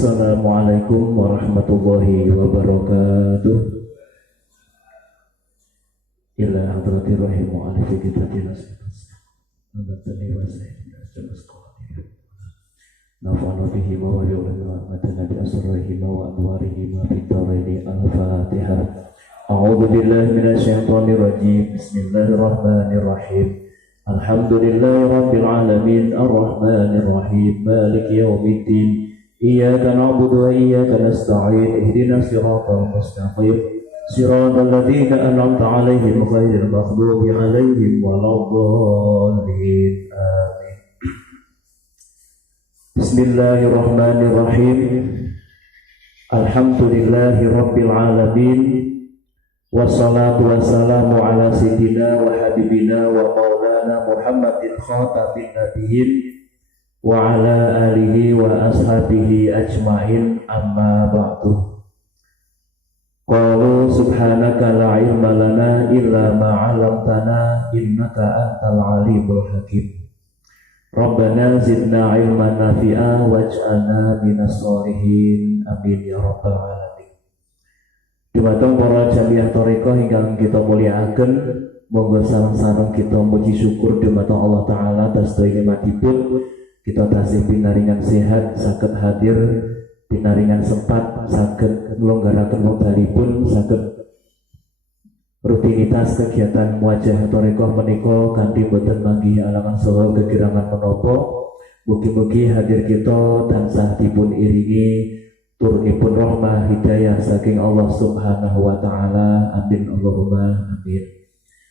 Assalamualaikum warahmatullahi wabarakatuh. Ila hadratir rahim wa alihi kitabil nabatani wa sayyidina sallallahu nafa'ana bihi wa yu'minu rahmatana bi asrihi wa anwarihi ma fi taraini al-fatihah. A'udzu billahi minasy syaithanir rajim. Bismillahirrahmanirrahim. Alhamdulillahi rabbil alamin arrahmanir rahim maliki yaumiddin. Iyyaka na'budu wa iyyaka nasta'in ihdinas siratal mustaqim siratal ladzina an'amta 'alaihim ghairil maghdubi 'alaihim waladdallin amin. Bismillahirrahmanirrahim. Alhamdulillahi rabbil alamin wassalatu wassalamu ala sayyidina wa habibina wa maulana Muhammadin khatamin nabiyyin wa ala alihi wa ashabihi ajma'in amma ba'du. Qalu subhanaka la ilma lana illa ma 'allamtana innaka antal alimul hakim. Rabbana zidna ilman nafi'a waj'alna minas sholihin amin ya rabbal alamin. Dumateng para jamiah thariqah ingkang kita mulyakaken, monggo sareng-sareng kita muji syukur dumateng Allah taala atas nikmatipun. Kita tasih pinaringan sehat, saged hadir pinaringan sempat, saged nglonggaraken wektalipun, saged rutinitas kegiatan muajah thariqah menika kanthi boten manggih alangan saha gegirangan menapa. Mugi-mugi hadir kita tansah dipun iringi turunipun rahmah hidayah saking Allah Subhanahu wa taala. Amin Allahumma amin.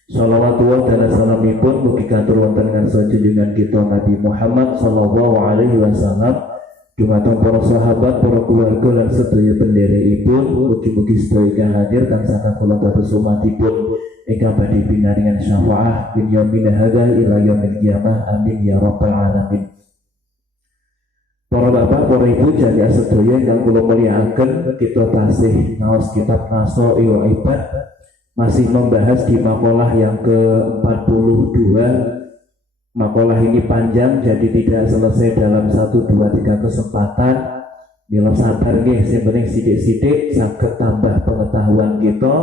Shalawatullah dan salamipun mugi katur wonten dengan junjungan kita Nabi Muhammad sallallahu alaihi wasallam, dumateng para sahabat, para keluarga lan sedaya penderekipun. Mugi-mugi sedaya hadir tansah kula dados umatipun ingkang badhe pinaringan syafaah min yaumil hadza ila yaumil qiyamah. Amin ya rabbal alamin. Para bapak, para ibu, jamiah sedaya ingkang kula mulyakaken, kita tasih ngaos kitab Nasa'iul Ibad, masih membahas di makalah yang ke-42. Makalah ini panjang, jadi tidak selesai dalam 1, 2, 3 kesempatan. Mila sabar nggih, sing penting sithik-sithik saged tambah pengetahuan kita.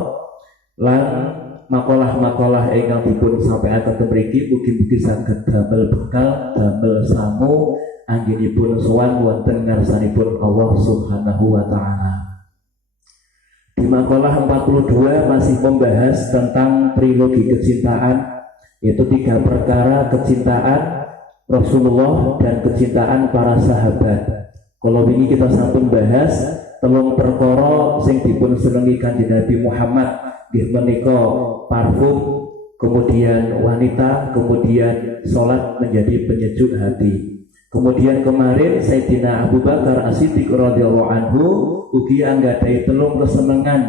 Lan makalah-makalah ingkang dipun sampaikan mriki mugi-mugi saged damel bekal, damel samu anggenipun sowan wonten ngarsanipun Allah Subhanahu wa taala. Di makalah 42 masih membahas tentang trilogi kecintaan, yaitu 3 perkara kecintaan Rasulullah dan kecintaan para sahabat. Kalau ini kita sampun bahas 3 perkara sing dipun senengi Kanjeng Nabi Muhammad, nggih menika parfum, kemudian wanita, kemudian salat menjadi penyejuk hati. Kemudian kemarin Sayyidina Abu Bakar As-Siddiq radhiyallahu anhu ugi anggadhahi 3 kesenengan,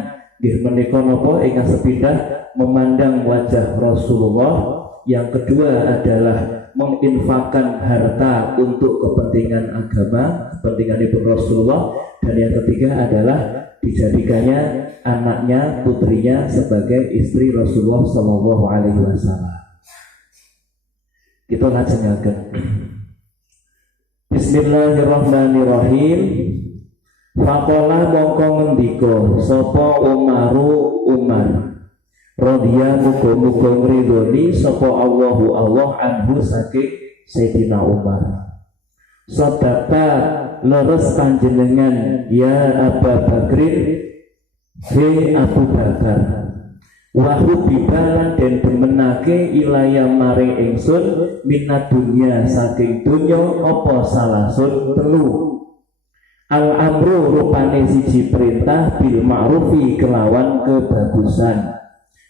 nggih menika napa ingkang sepindah memandang wajah Rasulullah. Yang kedua adalah menginfakkan harta untuk kepentingan agama, kepentingan ibu Rasulullah. Dan yang ketiga adalah dijadikannya anaknya, putrinya sebagai istri Rasulullah sallallahu alaihi wasallam. Kita lajengaken. Bismillahirrahmanirrahim. Faqala mongko ngendika sapa Umaru Umar radhiyallahu muga-muga ngridhoni sapa Allahu Allah anhu saking Sayyidina Umar. Sadaqta leres panjenengan ya Abu Bakrin, he Abu Bakar, wahyu bibalan den demenake ilaya maring ingsun minat dunya saking dunya apa salasun 3. Al-amru rupane siji perintah bil ma'rufi kelawan kebagusan,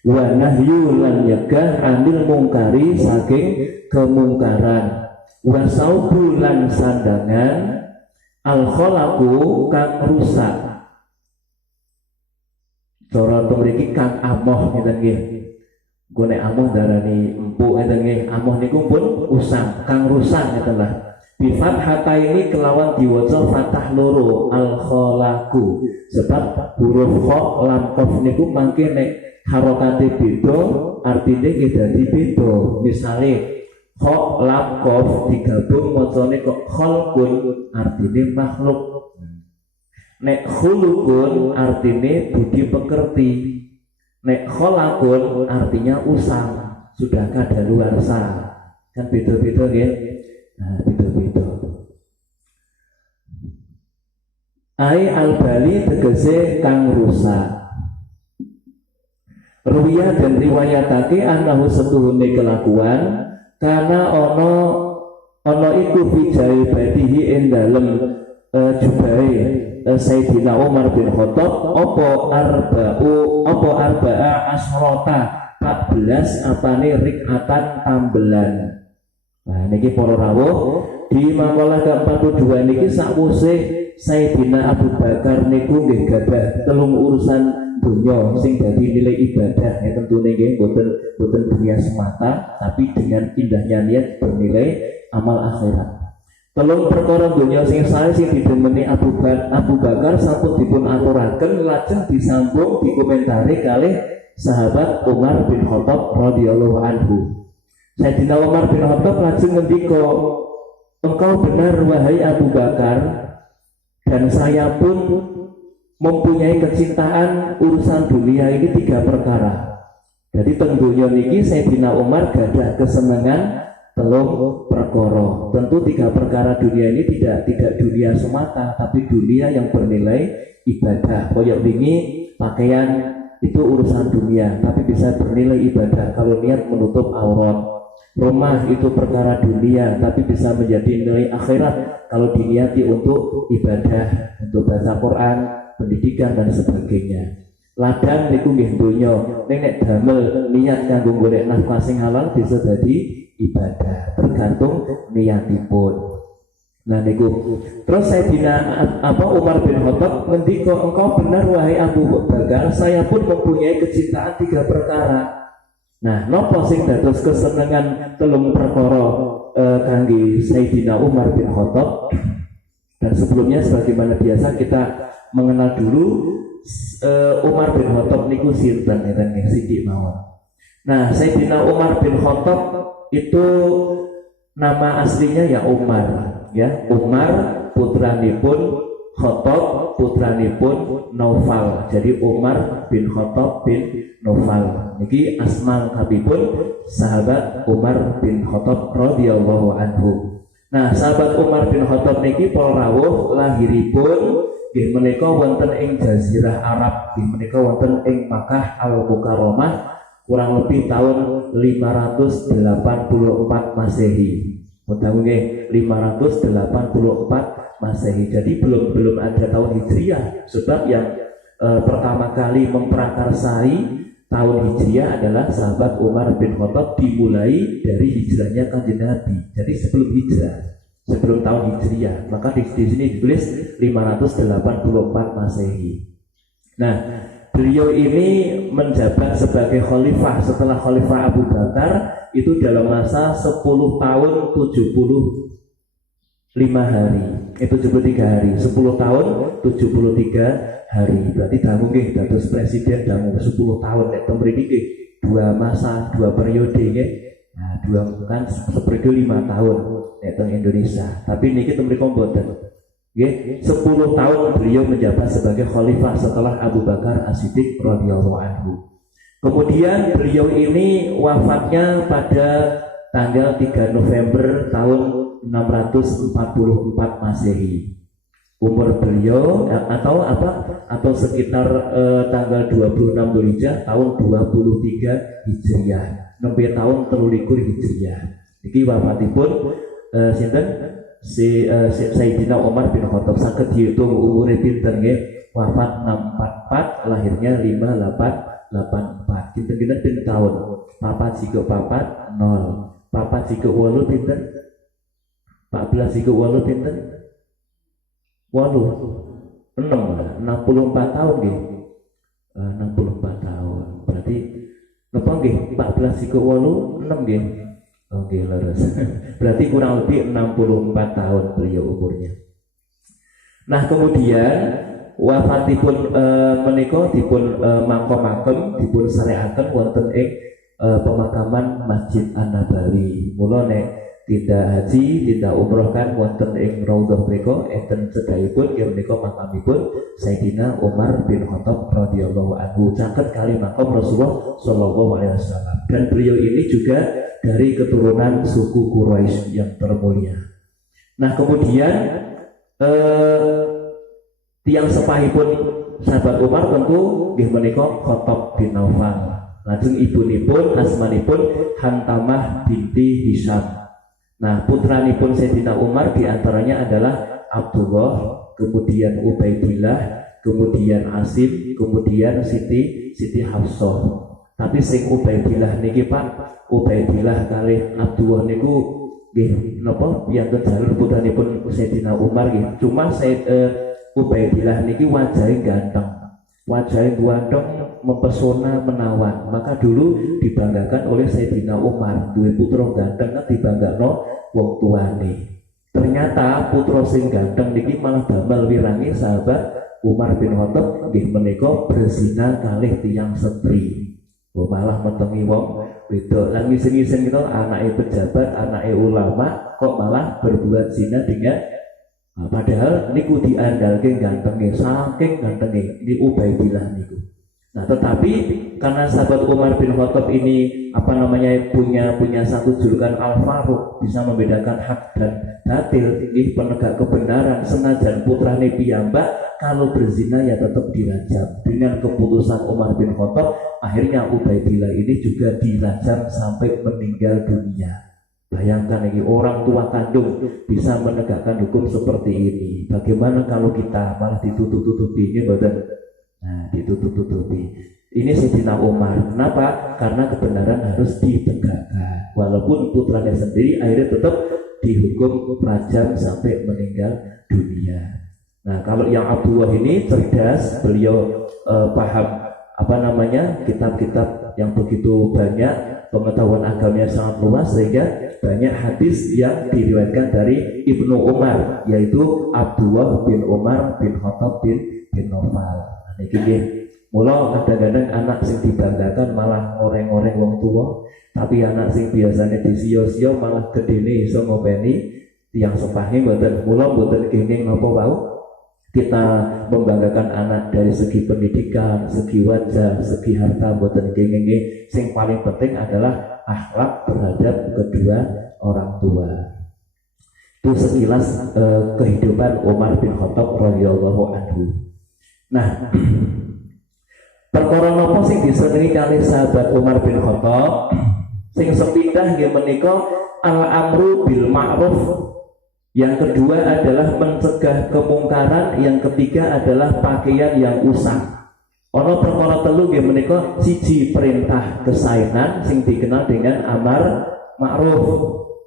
wa nahyu lan nyegah anil mungkari saking kemungkaran, wa saubu lan sandangan al khalaqu kang rusak. Cara mriki kang amoh ngeten nggih. Engko nek amoh darani empuk ngeten nggih. Amoh niku pun usang, kang rusak ngeten lah. Bi fathah ini kelawan diwaca fathah loro al khalaqu. Sebab huruf kha lam qaf niku mangke nek harokate beda artine nggih dadi beda. Misale kha lam qaf digabung macane kok khalqun artine makhluk. Nek khulukun artinya budi pekerti, nek kholakun artinya usang, sudah kadaluarsa. Kan beda-beda ya. Nah, beda-beda. Ai al-bali tegese kang rusak. Ruwiyah dan riwayatake anahu setuhune kelakuan karena ono iku bijai badihi ing dalem jubahe Sayyidina Umar bin Khattab opo arba'a asrota 14 apane rikatan tambelan. Nah niki para rawuh di makalah ke-42 niki sakwuse Sayyidina Abu Bakar niku nggih gadah telung urusan dunia sing dadi nilai ibadah ya tentunya nggih boten dunia semata tapi dengan indahnya niat bernilai amal akhirat. Telung perkara dunia sing sae sing didemeni Abu Bakar sampun dipun aturaken lajeng disambung dikomentari kalih sahabat Umar bin Khattab radhiyallahu anhu. Sayyidina Umar bin Khattab lajeng ngendika, engkau benar wahai Abu Bakar dan saya pun mempunyai kecintaan urusan dunia ini 3 perkara. Jadi tentunya niki Sayyidina Umar gadah kesenangan telung perkara. Tentu 3 perkara dunia ini tidak dunia semata, tapi dunia yang bernilai ibadah. Koyok wingi pakaian itu urusan dunia, tapi bisa bernilai ibadah kalau niat menutup aurat. Rumah itu perkara dunia, tapi bisa menjadi nilai akhirat kalau diniati untuk ibadah, untuk baca Quran, pendidikan dan sebagainya. Ladang niku nggih donya, ning nek damel niat kanggo golek nafkah sing halal bisa jadi ibadah, tergantung niatipun. Nah niku terus Sayyidina Umar bin Khattab ngendika, engkau benar wahai Abu Bakar, saya pun mempunyai kecintaan 3 perkara. Nah, napa sing dados kesenengan telung perkara kangge Sayyidina Umar bin Khattab? Dan sebelumnya sebagaimana biasa kita mengenal dulu Umar bin Khattab niku sinten ngeten nggih sithik mawon. Nah, Sayyidina Umar bin Khattab itu nama aslinya ya Umar, ya. Umar putranipun Khattab, putranipun Naufal. Jadi Umar bin Khattab bin Naufal. Niki asma lengkapipun sahabat Umar bin Khattab radhiyallahu anhu. Nah, sahabat Umar bin Khattab niki para rawuh lahiripun nggih menika wonten ing Jazirah Arab, nggih menika wonten ing Makkah Al-Mukarramah kurang lebih tahun 584 Masehi. Mudah nggih 584 Masehi. Jadi belum ada tahun Hijriah. Sebab yang pertama kali memprakarsai tahun Hijriah adalah sahabat Umar bin Khattab, dimulai dari hijrahnya Kanjeng Nabi. Jadi sebelum hijrah, sebelum tahun Hijriah. Maka di sini ditulis 584 Masehi. Nah, beliau ini menjabat sebagai khalifah setelah Khalifah Abu Bakar itu dalam masa 10 tahun 75 hari. 73 hari, 10 tahun 73 hari. Berarti dangu nggih dados presiden dangu 10 tahun nek mriki nggih 2 masa, 2 periode nggih. Nah, 2 kan seperiode 5 tahun nek teng Indonesia. Tapi niki teng mriku mboten. Nggih, 10 tahun beliau menjabat sebagai khalifah setelah Abu Bakar As-Siddiq radhiyallahu anhu. Kemudian beliau ini wafatnya pada tanggal 3 November tahun 644 Masehi. Umur beliau atau sekitar tanggal 26 Dzulhijjah tahun 23 Hijriah. 6 tahun 23 Hijriah. Iki wafatipun sinten Sayyidina Umar bin Khattab. Saged diitung umure pinten nggih? Wafat 644, lahirnya 5884. Pinten-pinten pinten tahun? Papat jika papat 0. Papat jika 8 pinten? 14 jika 8 pinten? 8 64 tahun nggih. 64 tahun. Berarti napa nggih? 14 jika 8 6 nggih. Oke, leres. Berarti kurang lebih 64 tahun beliau umurnya. Nah, kemudian wafatipun menika dipun makom-makom dipun sareaken wonten ing pemakaman Masjid An-Nabawi. Mula nek tidak haji, tidak umroh kan wonten ing raudhah menika enten cedhaipun nggih menika makamipun Sayyidina Umar bin Khattab radhiyallahu anhu caket kali makam Rasulullah sallallahu alaihi wasallam. Dan beliau ini juga dari keturunan suku Quraisy yang termulia. Nah, kemudian tiang sepahipun sahabat Umar tentu nggih menika Khattab bin Naufal. Lajeng ibunipun asmanipun Hantamah binti Hisham. Nah, putranipun Sayyidina Umar diantaranya adalah Abdullah, kemudian Ubaidillah, kemudian Asim, kemudian Siti Hafsah. Tapi sing Ubaidillah niki Pak, Ubaidillah kalih Abdullah niku nggih napa piyantun jalur putranipun Sayyidina Umar nggih. Cuma Ubaidillah niki wajahnya ganteng. Wajahnya ganteng, mempesona, menawan. Maka dulu dibanggakan oleh Sayyidina Umar, duwe putra ganteng kan dibanggakno wong tuane. Ternyata putra sing ganteng niki malah damel wirangi sahabat Umar bin Khattab nggih menika berzina kalih tiyang setri. Malah metengi wong wedok. Lan ngising-ngising kita anake pejabat, anake ulama kok malah berbuat zina dengan padahal niku diandalke gantenge, saking gantenge di Ubaidillah niku. Nah, tetapi karena sahabat Umar bin Khattab ini punya satu julukan Al-Faruq, bisa membedakan hak dan batil, ini penegak kebenaran. Senajan putrane piyambak kalau berzina ya tetap dirajam. Dengan keputusan Umar bin Khattab, akhirnya Ubaidillah ini juga dirajam sampai meninggal dunia. Bayangkan ini orang tua kandung bisa menegakkan hukum seperti ini. Bagaimana kalau kita malah ditutup-tutupi ini badan? Nah, ditutup-tutupi. Ini Sayyidina Umar. Kenapa? Karena kebenaran harus ditegakkan. Walaupun putranya sendiri akhirnya tetap dihukum rajam sampai meninggal dunia. Nah, kalau yang Abdullah ini cerdas, beliau paham kitab-kitab yang begitu banyak, pengetahuan agamanya sangat luas, sehingga banyak hadis yang diriwayatkan dari Ibnu Umar, yaitu Abdullah bin Umar bin Khattab bin Naufal. Niki nggih, mula kadang-kadang anak sing dibanggakan malah ngoreng-ngoreng wong tua, tapi anak sing biasanya disio-sio malah gedene iso ngopeni tiyang sepahe mboten. Mula mboten kenging napa wau kita membanggakan anak dari segi pendidikan, segi wajah, segi harta, mboten kenging. Sing paling penting adalah akhlak terhadap kedua orang tua. Itu sekilas kehidupan Umar bin Khattab radhiyallahu anhu. Nah, perkara napa sing disenengi kalih sahabat Umar bin Khattab? Sing sepindah nggih menika al-amru bil ma'ruf. Yang kedua adalah mencegah kemungkaran, yang ketiga adalah pakaian yang usang. Ana perkara telu nggih menika, siji perintah kesaenan sing dikenal dengan amar ma'ruf.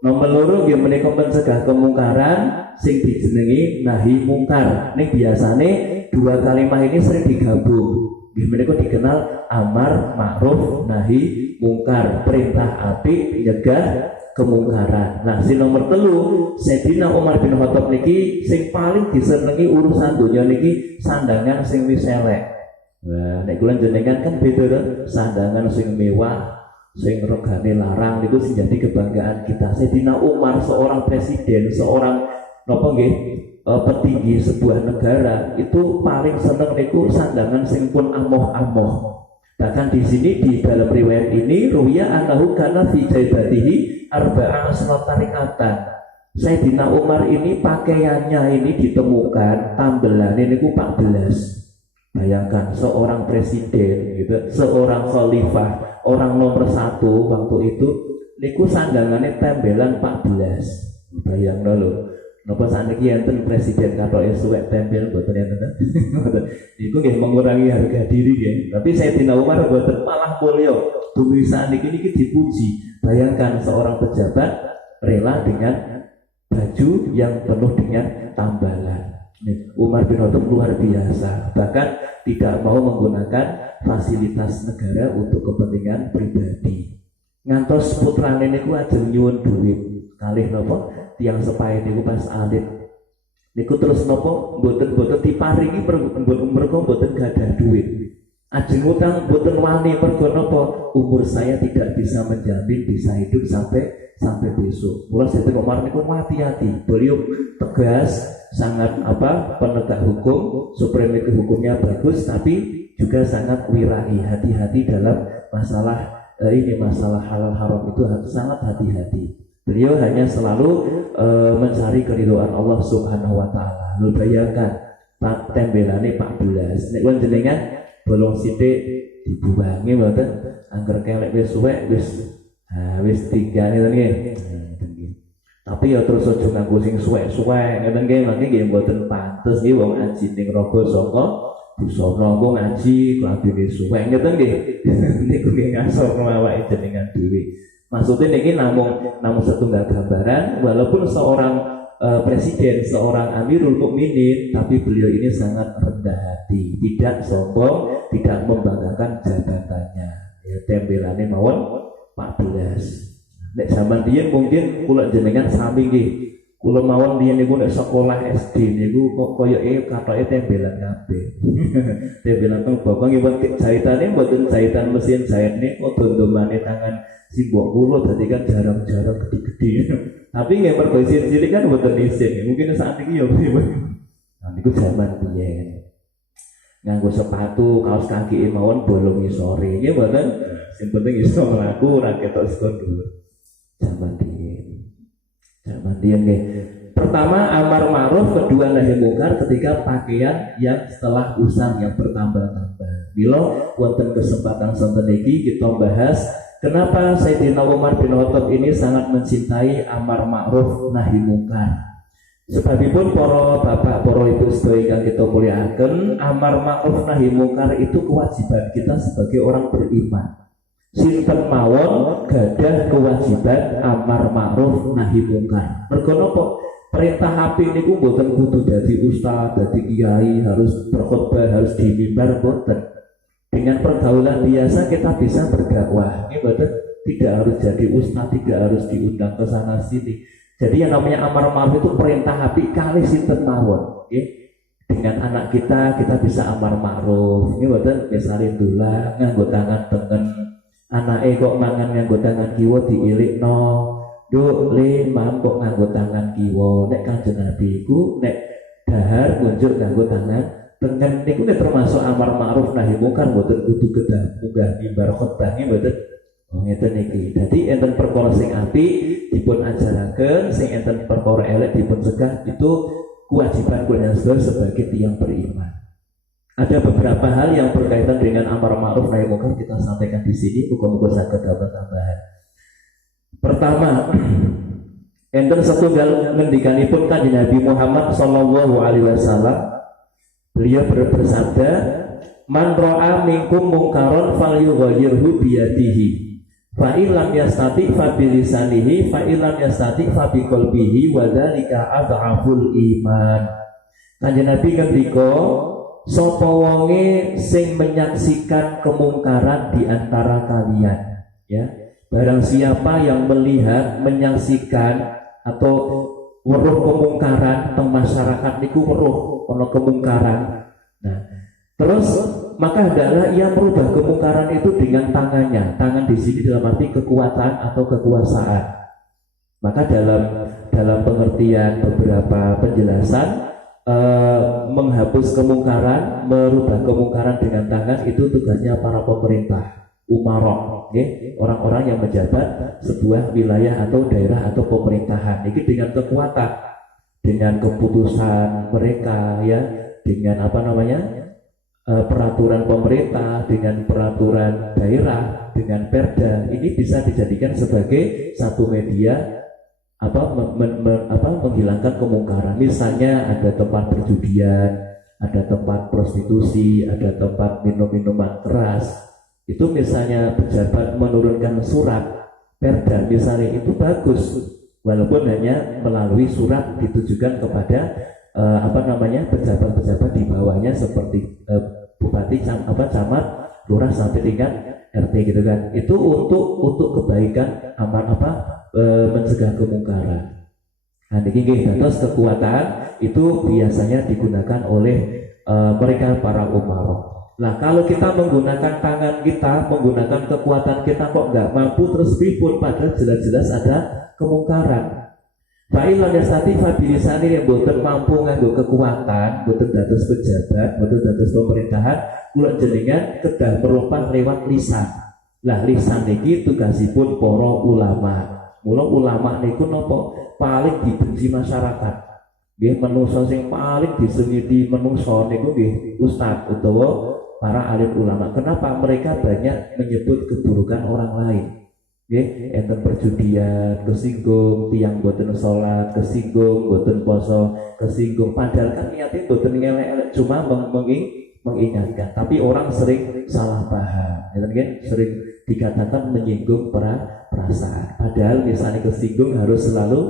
Nomor loro nggih menika mencegah kemungkaran sing dijenengi nahi mungkar. Ning biasane dua kalimat ini sering digabung. Nggih menika dikenal amar ma'ruf nahi mungkar, perintah apik nyegah kemungkaran. Nah, si nomor telu Sayyidina Umar bin Khattab niki sing paling disenengi urusan dunia niki sandangan sing wis elek. Nah, nek kula jenengan kan beda sandangan sing mewah, sing regane larang niku sing jadi kebanggaan kita. Sayyidina Umar seorang presiden, seorang petinggi sebuah negara, itu paling seneng niku sandangan sing pun amoh-amoh. Bahkan di sini di dalam riwayat ini ruya anahu kana fi jaibatihi arba'a asnatariqatan. Sayyidina Umar ini pakaiannya ini ditemukan tambelannya niku 14. Bayangkan seorang presiden gitu, seorang khalifah, orang nomor 1 waktu itu niku sandangannya tembelan 14. Bayangno lho. Napa saniki enten presiden katoke suwek tempel mboten enten. Iku nggih mengurangi harga diri nggih. Tapi Sayyidina Umar mboten malah mulya. Bumi saniki niki dipuji. Bayangkan seorang pejabat rela dengan baju yang penuh dengan tambalan. Umar bin Khattab luar biasa. Bahkan tidak mau menggunakan fasilitas negara untuk kepentingan pribadi. Ngantos putrane niku ajeng nyuwun duit. Kalih napa tiyang sepahe niku pas alit niku terus napa mboten diparingi mergo mboten gadah duit. Ajeng utang boten wani mergo napa? Umur saya tidak bisa menjamin bisa hidup sampai besok. Mula Sayyidina Umar niku hati-hati. Beliau tegas, sangat penegak hukum, supremasi hukumnya bagus, tapi juga sangat wirai, hati-hati dalam masalah masalah halal haram itu harus sangat hati-hati. Beliau hanya selalu mencari keridhaan Allah Subhanahu wa taala. Lu bayangkan Pak tembelane 14. Nek jenengan bolong sithik dibuangi mboten, angger kelek wis suwek wis tinggal ngeten nggih. Tapi ya terus aja nganggo sing suwek-suwek ngeten nggih, mangke nggih mboten pantes nggih wong ngaji ning raga saka busana kok ngaji klambine suwek ngeten nggih. Niku nggih ngasorno awake jenengan dhewe. Maksudnya niki namun setunggal gambaran, walaupun seorang presiden, seorang Amirul Mukminin, tapi beliau ini sangat rendah hati, tidak sombong, tidak membanggakan jabatannya. Ya tembelannya mawon 14. Nek zaman dia mungkin kula jenengan sami nggih. Kula mawon biyen niku nek sekolah SD niku kok koyoke katoke tembelan kabeh. Tembelan teng bokong nggih jahitane mboten jahitan mesin jahitne kok dondomane tangan simbok kula dadi kan jarang-jarang gede-gede. Tapi nggih mergo cilik kan mboten isin. Mungkin saat iki ya pripun. Nah niku zaman biyen. Nganggo sepatu kaos kaki mawon bolong isore. Nggih mboten. Sing penting iso mlaku ora ketok skon dulu. Zaman dia nggih. Pertama amar ma'ruf, kedua nahi mungkar ketika pakaian yang setelah usang yang bertambah-tambah. Bila wonten kesempatan sonten iki kita bahas kenapa Sayyidina Umar bin Khattab ini sangat mencintai amar ma'ruf nahi mungkar. Sebabipun para bapak, para ibu sedaya kita muliakan, amar ma'ruf nahi mungkar itu kewajiban kita sebagai orang beriman. Sinten mawon gadah kewajiban amar ma'ruf nahi mungkar. Mergo napa? Perintah HP niku mboten kudu dadi ustaz, dadi kiai, harus berkhutbah, harus di mimbar mboten. Dengan pergaulan biasa kita bisa berdakwah. Ini mboten tidak harus jadi ustaz, tidak harus diundang ke sana sini. Jadi yang namanya amar ma'ruf itu perintah HP kali sinten mawon, nggih. Dengan anak kita bisa amar ma'ruf. Ini mboten misalnya dolan nganggo tangan tengen. Anake kok mangan nganggo tangan kiwa diilikno. Nduk le mam kok nganggo tangan kiwa. Nek Kanjeng Nabi iku nek dahar ngunjuk nganggo tangan tengen niku nek termasuk amar ma'ruf nahi mungkar mboten kudu kedah munggah mimbar khotbah mboten. Oh ngeten iki. Dadi enten perkara sing apik dipun ajaraken, sing enten perkara elek dipun cegah, itu kewajiban kula sebagai tiyang beriman. Ada beberapa hal yang berkaitan dengan amar ma'ruf nahi mungkar kita sampaikan di sini, muga-muga saged dapat tambahan. Pertama, enten setunggal ngendikanipun Kanjeng Nabi Muhammad sallallahu alaihi wasallam. Beliau bersabda, "Man ra'a minkum mungkaron falyughayyirhu biyadihi. Fa illam yastati fa bilisanihi, fa illam yastati fa biqalbihi wa dzalika adhaful iman." Kanjeng Nabi ngendika, sapa wonge sing menyaksikan kemungkaran di antara kalian, ya. Barang siapa yang melihat, menyaksikan atau weruh kemungkaran teng masyarakat niku weruh ana kemungkaran. Nah, terus maka hendaklah ia merubah kemungkaran itu dengan tangannya. Tangan di sini dalam arti kekuatan atau kekuasaan. Maka dalam pengertian beberapa penjelasan menghapus kemungkaran, merubah kemungkaran dengan tangan itu tugasnya para pemerintah, umarok, okay? Orang-orang yang menjabat sebuah wilayah atau daerah atau pemerintahan. Ini dengan kekuatan, dengan keputusan mereka, ya, dengan peraturan pemerintah, dengan peraturan daerah, dengan perda, ini bisa dijadikan sebagai satu media menghilangkan kemungkaran. Misalnya ada tempat perjudian, ada tempat prostitusi, ada tempat minum-minuman keras. Itu misalnya pejabat menurunkan surat perda misalnya, itu bagus, walaupun hanya melalui surat ditujukan kepada pejabat-pejabat di bawahnya seperti bupati, camat, lurah sampai tingkat RT gitu kan. Itu untuk kebaikan mencegah kemungkaran. Nah, ini terus kekuatan itu biasanya digunakan oleh mereka para umarok. Nah, kalau kita menggunakan tangan kita, menggunakan kekuatan kita kok nggak mampu, terus pripun, padahal jelas-jelas ada kemungkaran. Fa'ilam yastati fabilisani yang boten mampu nganggo kekuatan, boten dados pejabat, boten dados pemerintahan, kula jenengan kedah merupakan lewat lisan. Lah lisan niki tugasipun para ulama. Mula ulama niku napa paling dibenci masyarakat. Nggih manungsa sing paling disengiti manungsa niku nggih ustaz utawa para alim ulama. Kenapa? Mereka banyak menyebut keburukan orang lain. Enten perjudian, kesinggung, tiang boten sholat, kesinggung, boten poso, kesinggung. Padahal kan niatnya boten ngelek-elek, cuma mengingatkan. Tapi orang sering salah paham, sering dikatakan menyinggung perasaan. Padahal misalnya kesinggung harus selalu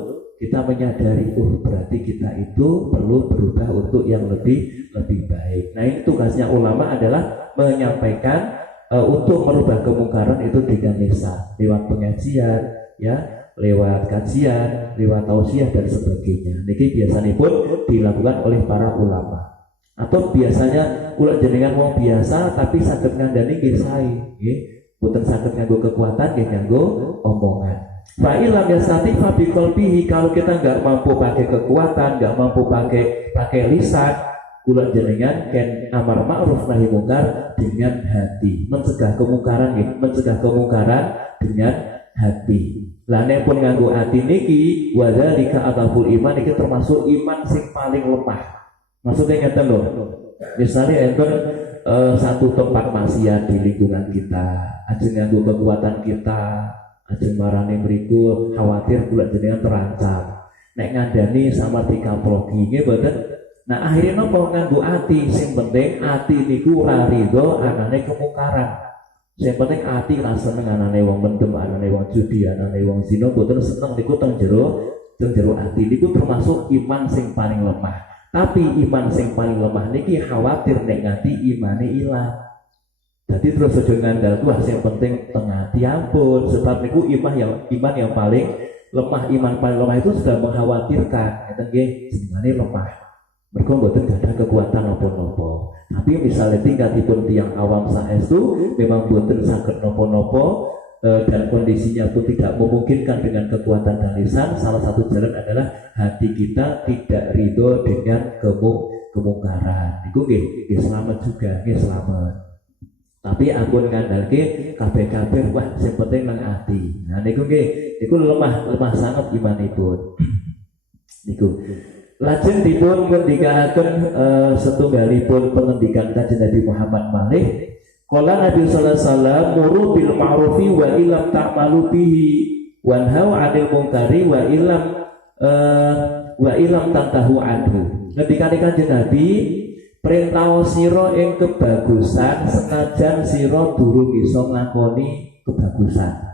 kita menyadari, berarti kita itu perlu berubah untuk yang lebih baik. Nah, ini tugasnya ulama adalah menyampaikan untuk merubah kemungkaran itu dengan lisan, lewat pengajian, ya, lewat kajian, lewat tausiah dan sebagainya. Niki biasanya pun dilakukan oleh para ulama. Atau biasanya kula jenengan mau biasa tapi saged ngandani nggih sae, nggih. Boten saged nganggo kekuatan nggih nganggo omongan. Fa ilam yastati fa biqalbihi, kalau kita nggak mampu pakai kekuatan, nggak mampu pakai lisan, kula jenengan ken amar ma'ruf nahi mungkar dengan hati, mencegah kemungkaran nggih, mencegah kemungkaran dengan hati. Lah nek pun nganggo hati niki wadzalika ataful iman, iki termasuk iman sing paling lemah. Maksudnya ngeten lho. Misalnya enten satu tempat maksiat di lingkungan kita, ajeng nganggo kekuatan kita, ajeng marane mriku khawatir kula jenengan terancam. Nek ngandani sama dikaploki nggih mboten. Nah akhirnya nopo nganggo ati, sing penting ati niku ora rido anane kemungkaran. Sing penting ati ra seneng anane wong mendem, anane wong judi, anane wong zina, boten seneng niku teng jero ati niku termasuk iman sing paling lemah. Tapi iman sing paling lemah niki khawatir nek nganti imane ilang. Jadi terus aja ngandalku sing penting teng ati ampun, sebab niku iman yang paling lemah, iman paling lemah itu sudah mengkhawatirkan, ngeten nggih, jenengane lemah. Mereka mboten ada kekuatan nopo-nopo. Tapi misalnya tingkatipun tiang awam saestu memang mboten saged nopo-nopo dan kondisinya pun tidak memungkinkan dengan kekuatan dan lisan, salah satu jalan adalah hati kita tidak ridho dengan kemungkaran. Iku nggih selamat juga, nggih selamat. Tapi ampun ngandalke kabeh-kabeh wah sing penting nang ati. Nah niku nggih, niku lemah sangat imanipun. Niku lajeng dipun ngendikaken setunggalipun pengendikan Kanjeng Nabi Muhammad malih, qala Nabi sallallahu alaihi wasallam muru bil ma'rufi wa illam ta'malu bihi wanhau 'anil munkari wa illam tantahu anhu. Ngendikane Kanjeng Nabi, perintah sira ing kebagusan senajan sira durung iso nglakoni kebagusan.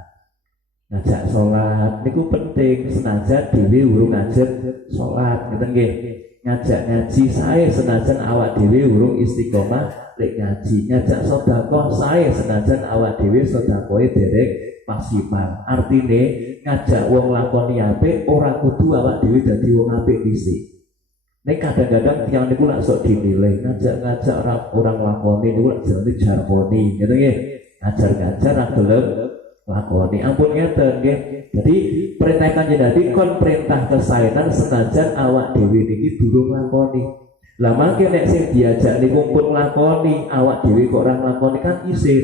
Ngajak sholat niku penting, senajan dhewe urung ngajak sholat, ngeten nggih. Ngajak ngaji sae senajan awak dhewe urung istiqomah lek ngaji. Ngajak sedekah sae senajan awak dhewe sedekahe dereng maksimal. Artine ngajak wong lakoni apik ora kudu awak dhewe dadi wong apik dhisik. Nek kadang-kadang tiyang niku lak sok dinilai, ngajak orang lakoni niku lak jenenge jargoni, ngeten nggih. Ngajar-ngajar ra gelem lakoni, ampun ngeten nggih. Jadi perintah Kanjeng Nabi kon perintah kesaenan senajan awak dhewe niki durung lakoni. Lah mangke nek sing diajak niku pun lakoni, awak dhewe kok ora lakoni kan isih.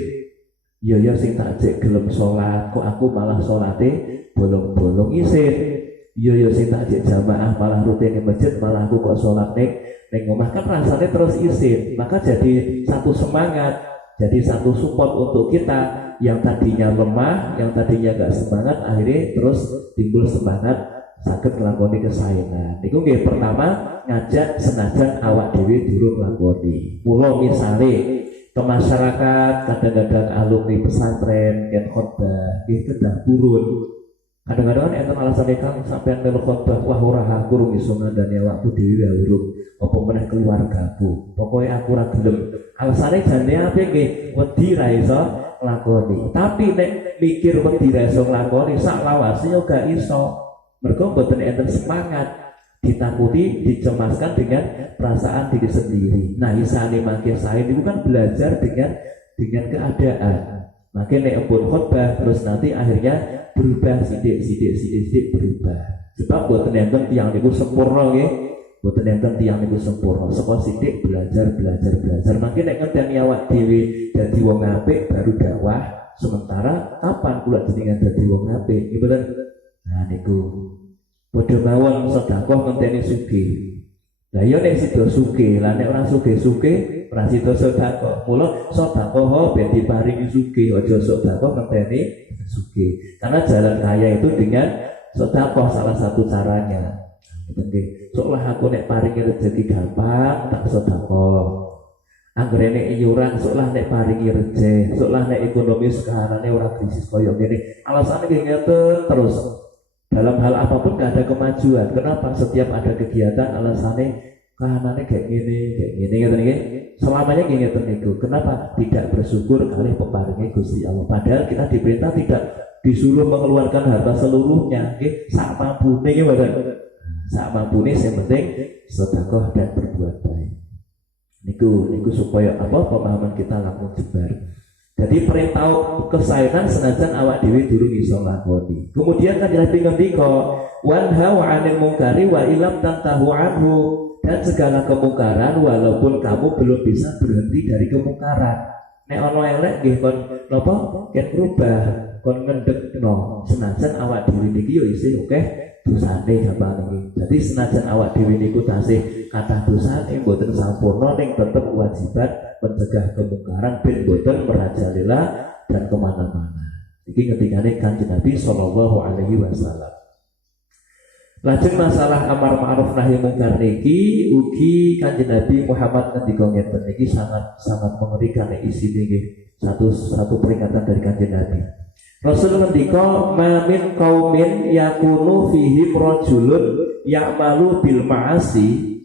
Ya sing tak ajak gelem salat, kok aku malah salate bolong-bolong isih. Ya sing tak ajak jamaah malah rutin di masjid, malah aku kok salat ning omah, kan rasane terus isih. Maka jadi satu semangat, jadi satu support untuk kita. Yang tadinya lemah, yang tadinya gak semangat, akhirnya terus timbul semangat saged nglakoni kesaenan. Niku nggih pertama ngajak senajan awak dhewe durung nglakoni. Mula misale ke masyarakat kadang-kadang alumni pesantren yen khotbah nggih kedah purun. Kadang-kadang enten alasan kang sampean melu khotbah wah ora aku rung iso ngandani awakku dhewe urung apa meneh keluargaku. Pokoke aku ora gelem. Alasane jane ape nggih wedi ra iso lakoni. Tapi nek mikir wedi ra iso nglakoni sak lawase yo gak iso. Mergo mboten enten semangat. ditakuti, dicemaskan dengan perasaan diri sendiri. Nah, isane mangke sae itu kan belajar dengan keadaan. Maka nek pun khotbah terus nanti akhirnya berubah sidik berubah. Sebab boten enten tiyang niku sempurna nggih. Boten enten tiyang niku sempurna. Saka sidik belajar. Maka nek ngenteni awak dhewe dadi wong apik baru dakwah. Sementara kapan kula jenengan dadi wong apik? Nggih boten. Nah niku padha mawon sedekah ngenteni sugih. Lah ya nek sida sugih, lah nek ora sugih-sugih ora sida sedekah. Mula sedekah ben diparingi sugih, aja sedekah ngenteni sugih. Karena jalan kaya itu dengan sedekah salah satu caranya. Nggih. Soalnya aku nek paringi rezeki gampang tak sedekah. Anggere nek iuran soalnya nek paringi rezeki, soalnya nek ekonomi sekarang ora krisis koyo ngene. Alasane nggih ngeten terus. Dalam hal apapun gak ada kemajuan. Kenapa? Setiap ada kegiatan alasannya kahanane kayak gini gitu nih. Selamanya gini itu. Kenapa? Tidak bersyukur kali peparingnya Gusti Allah. Padahal kita diperintah tidak disuruh mengeluarkan harta seluruhnya. Sak mampune gitu. Sak mampune yang penting sedekah dan berbuat baik. Niku supaya apa pemahaman kita langsung jebar. Jadi perintah kesayangan senajan awak dewi durung iso nglakoni. Kemudian kan Nabi ngendika, "Wanha wa 'anil munkari wa ilam tantahu anhu." Dan segala kemungkaran walaupun kamu belum bisa berhenti dari kemungkaran. Nek ana elek nggih kon napa? Ken rubah, kon ngendhekno. Senajan awak dewi niki yo isih akeh dosane gampang niki. Jadi senajan awak dewi niku tasih kathah dosane mboten sampurna ning tetep kewajiban mencegah kemungkaran ben boten merajalela dan kemana-mana. Iki ketikane Kanjeng Nabi sallallahu alaihi wasallam. Lajeng masalah amar ma'ruf nahi mungkar niki ugi Kanjeng Nabi Muhammad ngendika ngeten niki sangat mengerikan isi niki. Satu peringatan dari Kanjeng Nabi. Rasul ngendika ma min qaumin yakunu fihim rajulun ya'malu bil ma'asi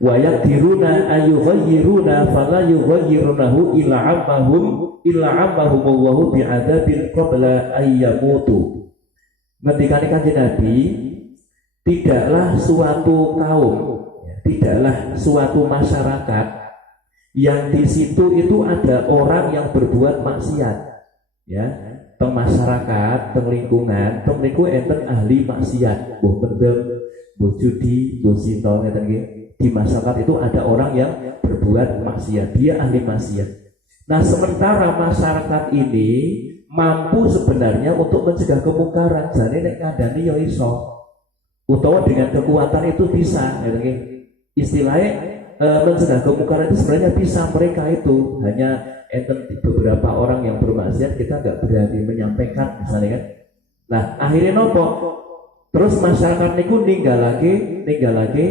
wa yaqdiruna ayughayyiruna fala yughayyirunahu illa ammahum Allahu bi'adzabin qabla ayyamutu. Ngendikane Kanjeng Nabi, tidaklah suatu kaum, tidaklah suatu masyarakat yang di situ itu ada orang yang berbuat maksiat, ya, teng masyarakat, teng lingkungan, teng niku enten ahli maksiat, mbuh mendem, mbuh judi, mbuh sinta ngeten nggih. Di masyarakat itu ada orang yang berbuat maksiat, dia ahli maksiat. Nah, sementara masyarakat ini mampu sebenarnya untuk mencegah kemungkaran, jane nek ngandani ya iso. Utawa dengan kekuatan itu bisa, ngeten nggih. Istilahnya mencegah kemungkaran itu sebenarnya bisa, mereka itu hanya enten beberapa orang yang bermaksiat kita nggak berani menyampaikan misalnya kan. Nah, akhirnya nopo? Terus masyarakat niku ninggal lagi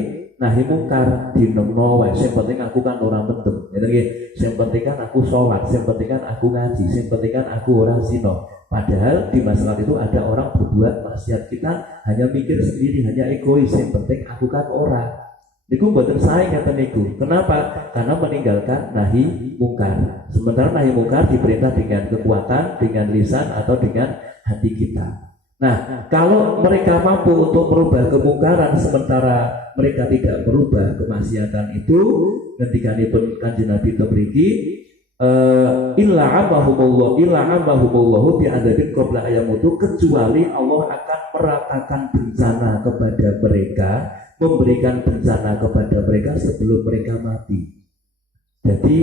nahi mungkar dinemno wae. Sing penting aku kan ora mendem. Ngeten nggih. Sing penting kan aku sholat, sing penting kan aku ngaji, sing penting kan aku ora zina. Padahal di masyarakat itu ada orang berbuat maksiat, kita hanya mikir sendiri, hanya egois. Yang penting aku kan ora. Niku mboten sae ngeten niku. Kenapa? Karena meninggalkan nahi mungkar. Sementara nahi mungkar diperintah dengan kekuatan, dengan lisan atau dengan hati kita. Nah, kalau mereka mampu untuk merubah kemungkaran sementara mereka tidak merubah kemaksiatan itu, ngendikanipun Kanjeng Nabi mriki illa amahumullahu bi'adzabin qabla ayamutu, kecuali Allah akan meratakan bencana kepada mereka, memberikan bencana kepada mereka sebelum mereka mati. Jadi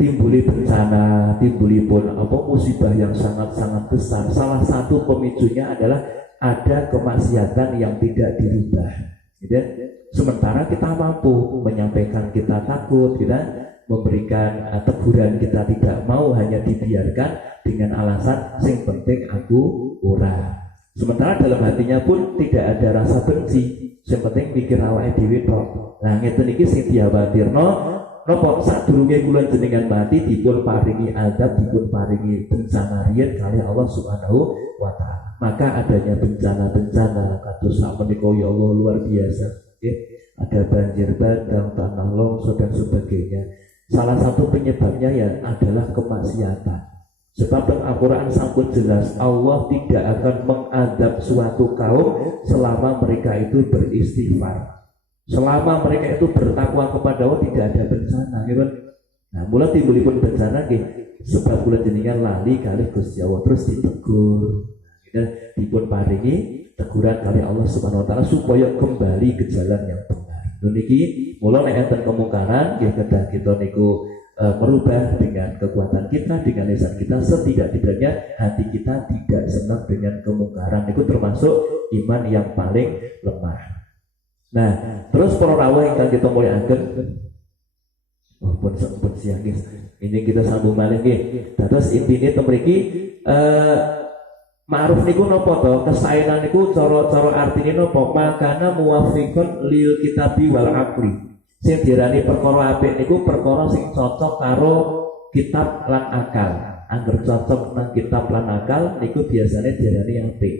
timbuli bencana, timbulipun musibah yang sangat-sangat besar. Salah satu pemicunya adalah ada kemaksiatan yang tidak dirubah. Gitu? Sementara kita mampu menyampaikan, kita takut, kita memberikan teguran, kita tidak mau, hanya dibiarkan dengan alasan sing penting aku ora. Sementara dalam hatinya pun tidak ada rasa benci, sing penting mikir awake dhewe tok. Nah, ngeten iki sing diawatirno. Napa sadurunge kula jenengan mati dipun paringi azab, dipun paringi bencana riyen kali Allah Subhanahu wa taala. Maka adanya bencana-bencana kados sak menika ya Allah luar biasa, nggih. Ada banjir bandang, tanah longsor dan sebagainya. Salah satu penyebabnya ya adalah kemaksiatan. Sebab dalam Al-Quran sampun jelas Allah tidak akan mengadab suatu kaum selama mereka itu beristighfar, selama mereka itu bertakwa kepada Allah, tidak ada bencana gitu. Nah mulai timbulipun bencana gitu, sebab kula jenengan lali kali Gusti Allah terus ditegur, kita dipun paringi teguran kali Allah Subhanahu wa taala supaya kembali ke jalan yang benar. Niki mula nek enten kemungkaran nggih kedah kita niku merubah dengan kekuatan kita, dengan lisan kita, setidak-tidaknya hati kita tidak senang dengan kemungkaran. Itu termasuk iman yang paling lemah. Nah, terus para rawuh ingkang kita mulyakaken, pun siang ini kita sambung malih nggih. Terus intine teng mriki ma'ruf niku napa to? Kesaenan niku cara artine napa? Makana muwafiqun lil kitabi wal aqli. Sing diarani perkara apik niku perkara sing cocok karo kitab lan akal. Angger cocok nang kitab lan akal niku biasanya diarani apik.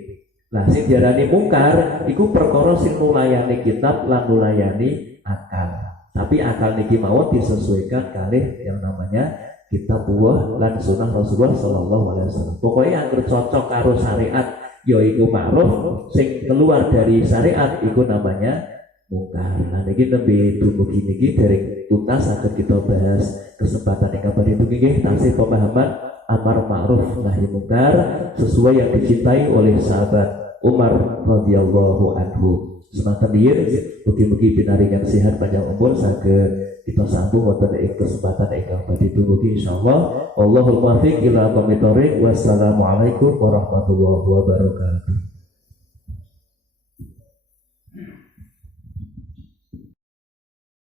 Lah sing diarani mungkar iku perkara sing nulayani kitab lan nulayani akal. Tapi akal niki mawon disesuaikan kalih yang namanya kitab Allah lan sunnah Rasulullah sallallahu alaihi wasallam. Pokoknya angger cocok karo syariat yaiku ma'ruf, sing keluar dari syariat iku namanya mungkar. Nah niki nembe dumugi niki dereng tuntas saged kita bahas kesempatan ing kabar itu nggih tasih pemahaman amar ma'ruf nahi mungkar sesuai yang dicintai oleh sahabat Umar radhiyallahu anhu. Semanten riyin mugi-mugi pinaringan sehat panjang umur saged kita sambung wonten ing kesempatan ingkang badhe dumugi insyaallah. Wallahul muwaffiq ila aqwamit thoriq. Wassalamualaikum warahmatullahi wabarakatuh.